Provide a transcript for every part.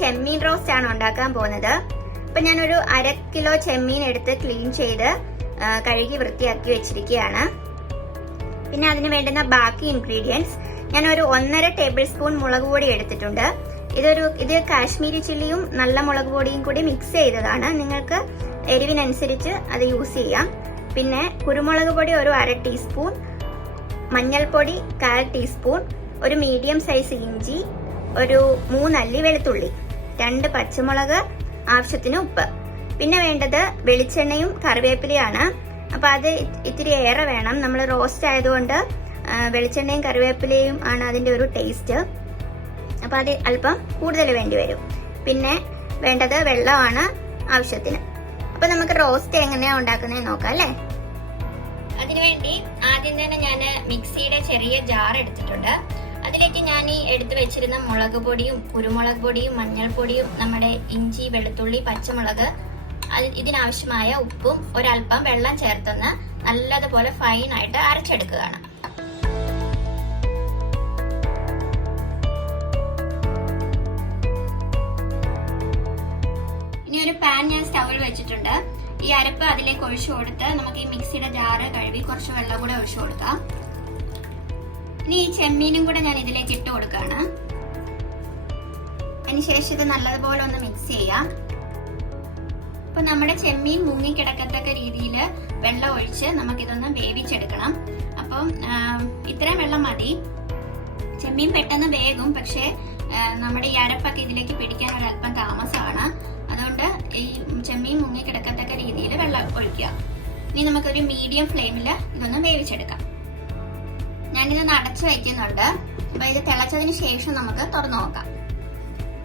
ചെമ്മീൻ roast ആണ് ഉണ്ടാക്കാൻ പോകുന്നത്. അപ്പൊ ഞാനൊരു 1/2 കിലോ ചെമ്മീൻ എടുത്ത് ക്ലീൻ ചെയ്ത് കഴുകി വൃത്തിയാക്കി വെച്ചിരിക്കുകയാണ്. പിന്നെ അതിന് വേണ്ടുന്ന ബാക്കി ഇൻഗ്രീഡിയൻസ് ഞാൻ ഒരു 1.5 ടേബിൾ സ്പൂൺ മുളക് പൊടി എടുത്തിട്ടുണ്ട്. ഇത് കാശ്മീരി ചില്ലിയും നല്ല മുളക് പൊടിയും കൂടി മിക്സ് ചെയ്തതാണ്. നിങ്ങൾക്ക് എരിവിനനുസരിച്ച് അത് യൂസ് ചെയ്യാം. പിന്നെ കുരുമുളക് പൊടി ഒരു 1/2 ടീസ്പൂൺ, മഞ്ഞൾപ്പൊടി 1/4 ടീസ്പൂൺ, ഒരു മീഡിയം സൈസ് ഇഞ്ചി, ഒരു 3 അല്ലി വെളുത്തുള്ളി, 2 പച്ചമുളക്, ആവശ്യത്തിന് ഉപ്പ്. പിന്നെ വേണ്ടത് വെളിച്ചെണ്ണയും കറിവേപ്പിലയാണ്. അപ്പൊ അത് ഇത്തിരി ഏറെ വേണം. നമ്മൾ റോസ്റ്റ് ആയതുകൊണ്ട് വെളിച്ചെണ്ണയും കറിവേപ്പിലയും ആണ് അതിന്റെ ഒരു ടേസ്റ്റ്. അപ്പൊ അത് അല്പം കൂടുതൽ വേണ്ടി വരും. പിന്നെ വേണ്ടത് വെള്ളമാണ് ആവശ്യത്തിന്. അപ്പൊ നമുക്ക് റോസ്റ്റ് എങ്ങനെയാ ഉണ്ടാക്കുന്നതെന്ന് നോക്കാം അല്ലേ. അതിനുവേണ്ടി ആദ്യം തന്നെ ഞാൻ മിക്സിയുടെ ചെറിയ ജാർ എടുത്തിട്ടുണ്ട്. അതിലേക്ക് ഞാൻ ഈ എടുത്തു വെച്ചിരുന്ന മുളക് പൊടിയും കുരുമുളക് പൊടിയും മഞ്ഞൾപ്പൊടിയും നമ്മുടെ ഇഞ്ചി വെളുത്തുള്ളി പച്ചമുളക് ഇതിനാവശ്യമായ ഉപ്പും ഒരൽപ്പം വെള്ളം ചേർത്തൊന്ന് നല്ലതുപോലെ ഫൈൻ ആയിട്ട് അരച്ചെടുക്കുകയാണ്. ഇനി ഒരു പാൻ ഞാൻ സ്റ്റൗവിൽ വെച്ചിട്ടുണ്ട്. ഈ അരപ്പ് അതിലേക്ക് ഒഴിച്ചു കൊടുത്ത് നമുക്ക് ഈ മിക്സിയുടെ ജാറ് കഴുകി കുറച്ച് വെള്ളം കൂടെ ഒഴിച്ചു കൊടുക്കാം. ഇനി ഈ ചെമ്മീനും കൂടെ ഞാൻ ഇതിലേക്ക് ഇട്ട് കൊടുക്കുകയാണ്. അതിനുശേഷം ഇത് നല്ലതുപോലെ ഒന്ന് മിക്സ് ചെയ്യാം. അപ്പൊ നമ്മുടെ ചെമ്മീൻ മുങ്ങിക്കിടക്കത്തക്ക രീതിയിൽ വെള്ളം ഒഴിച്ച് നമുക്കിതൊന്ന് വേവിച്ചെടുക്കണം. അപ്പം ഇത്രയും വെള്ളം മതി. ചെമ്മീൻ പെട്ടെന്ന് വേകും, പക്ഷെ നമ്മുടെ ഈ അരപ്പൊക്കെ ഇതിലേക്ക് പിടിക്കാൻ ഒരല്പം താമസമാണ്. അതുകൊണ്ട് ഈ ചെമ്മീൻ മുങ്ങിക്കിടക്കത്തക്ക രീതിയിൽ വെള്ളം ഒഴിക്കുക. ഇനി നമുക്കൊരു മീഡിയം ഫ്ലെയിമിൽ ഇതൊന്ന് വേവിച്ചെടുക്കാം. ഞാനിതൊന്ന് അടച്ചു വയ്ക്കുന്നുണ്ട്. അപ്പൊ ഇത് തിളച്ചതിന് ശേഷം നമുക്ക് തുറന്നു നോക്കാം.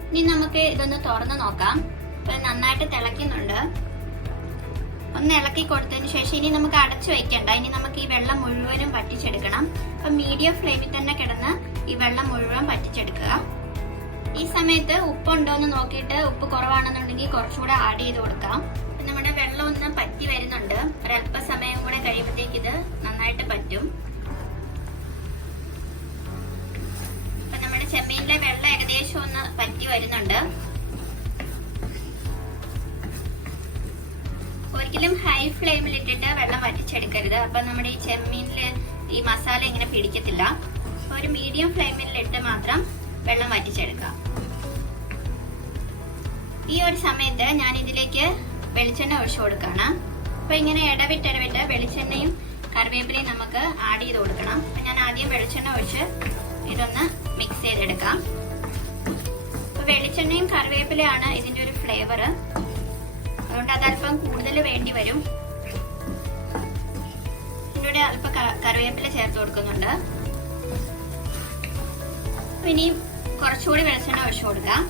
ഇനി നമുക്ക് ഇതൊന്ന് തുറന്നു നോക്കാം. അപ്പൊ നന്നായിട്ട് തിളയ്ക്കുന്നുണ്ട്. ഒന്ന് ഇളക്കി കൊടുത്തതിന് ശേഷം ഇനി നമുക്ക് അടച്ചു വയ്ക്കണ്ട. ഇനി നമുക്ക് ഈ വെള്ളം മുഴുവനും വറ്റിച്ചെടുക്കണം. അപ്പൊ മീഡിയം ഫ്ലെയിമിൽ തന്നെ കിടന്ന് ഈ വെള്ളം മുഴുവൻ വറ്റിച്ചെടുക്കുക. ഈ സമയത്ത് ഉപ്പുണ്ടോന്ന് നോക്കിയിട്ട് ഉപ്പ് കുറവാണെന്നുണ്ടെങ്കിൽ കുറച്ചുകൂടെ ആഡ് ചെയ്ത് കൊടുക്കാം. നമ്മുടെ വെള്ളം ഒന്ന് പറ്റി വരുന്നുണ്ട്. ഒരല്പസമയം കൂടെ കഴിയുമ്പോഴത്തേക്ക് ഇത് നന്നായിട്ട് പറ്റും. ചെമ്മീനിലെ വെള്ളം ഏകദേശം ഒന്ന് പറ്റി വരുന്നുണ്ട്. ഒരിക്കലും ഹൈ ഫ്ലെയിമിൽ ഇട്ടിട്ട് വെള്ളം വറ്റിച്ചെടുക്കരുത്. അപ്പൊ നമ്മുടെ ഈ ചെമ്മീനില് ഈ മസാല ഇങ്ങനെ പിടിക്കത്തില്ല. ഒരു മീഡിയം ഫ്ലെയിമിൽ ഇട്ട് മാത്രം വെള്ളം വറ്റിച്ചെടുക്കാം. ഈ ഒരു സമയത്ത് ഞാൻ ഇതിലേക്ക് വെളിച്ചെണ്ണ ഒഴിച്ചു കൊടുക്കുകയാണ്. അപ്പൊ ഇങ്ങനെ ഇടവിട്ട് വെളിച്ചെണ്ണയും കറിവേപ്പിലയും നമുക്ക് ആഡ് ചെയ്ത് കൊടുക്കണം. അപ്പൊ ഞാൻ ആദ്യം വെളിച്ചെണ്ണ ഒഴിച്ച് ഇതൊന്ന് മിക്സ് ചെയ്തെടുക്കാം. വെളിച്ചെണ്ണയും കറിവേപ്പിലയാണ് ഇതിന്റെ ഒരു ഫ്ലേവർ. അതുകൊണ്ട് അതല്പം കൂടുതൽ വേണ്ടി വരും. ഇതിലൂടെ അല്പം കറിവേപ്പില ചേർത്ത് കൊടുക്കുന്നുണ്ട്. ഇനി കുറച്ചുകൂടി വെളിച്ചെണ്ണ ഒഴിച്ചു കൊടുക്കാം.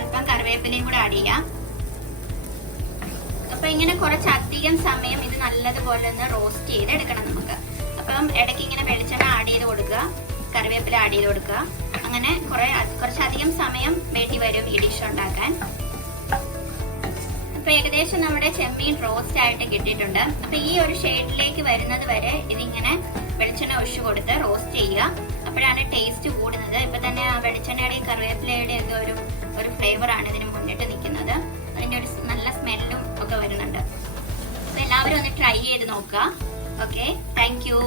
അല്പം കറിവേപ്പിലയും കൂടെ ആഡ് ചെയ്യാം. അപ്പൊ ഇങ്ങനെ കുറച്ചധികം സമയം ഇത് നല്ലതുപോലെ ഒന്ന് റോസ്റ്റ് ചെയ്തെടുക്കണം നമുക്ക്. അപ്പം ഇടയ്ക്ക് ഇങ്ങനെ വെളിച്ചെണ്ണ ആഡ് ചെയ്ത് കൊടുക്കുക, കറിവേപ്പില ആഡ് ചെയ്ത് കൊടുക്കുക. അങ്ങനെ കുറച്ചധികം സമയം വേണ്ടി വരും ഈ ഡിഷ് ഉണ്ടാക്കാൻ. അപ്പൊ ഏകദേശം നമ്മുടെ ചെമ്മീൻ റോസ്റ്റ് ആയിട്ട് കിട്ടിയിട്ടുണ്ട്. അപ്പൊ ഈ ഒരു ഷെയ്ഡിലേക്ക് വരുന്നത് വരെ ഇതിങ്ങനെ വെളിച്ചെണ്ണ ഒഴിച്ചു കൊടുത്ത് റോസ്റ്റ് ചെയ്യുക. അപ്പോഴാണ് ടേസ്റ്റ് കൂടുന്നത്. ഇപ്പൊ തന്നെ വെളിച്ചെണ്ണയുടെയും കറിവേപ്പിലയുടെയും ഒക്കെ ഒരു ഫ്ലേവർ ആണ് ഇതിന് മുന്നിട്ട് നിൽക്കുന്നത്. അതിന്റെ ഒരു നല്ല സ്മെല്ലും ഒക്കെ വരുന്നുണ്ട്. അപ്പൊ എല്ലാവരും ഒന്ന് ട്രൈ ചെയ്ത് നോക്കുക. Okay, thank you.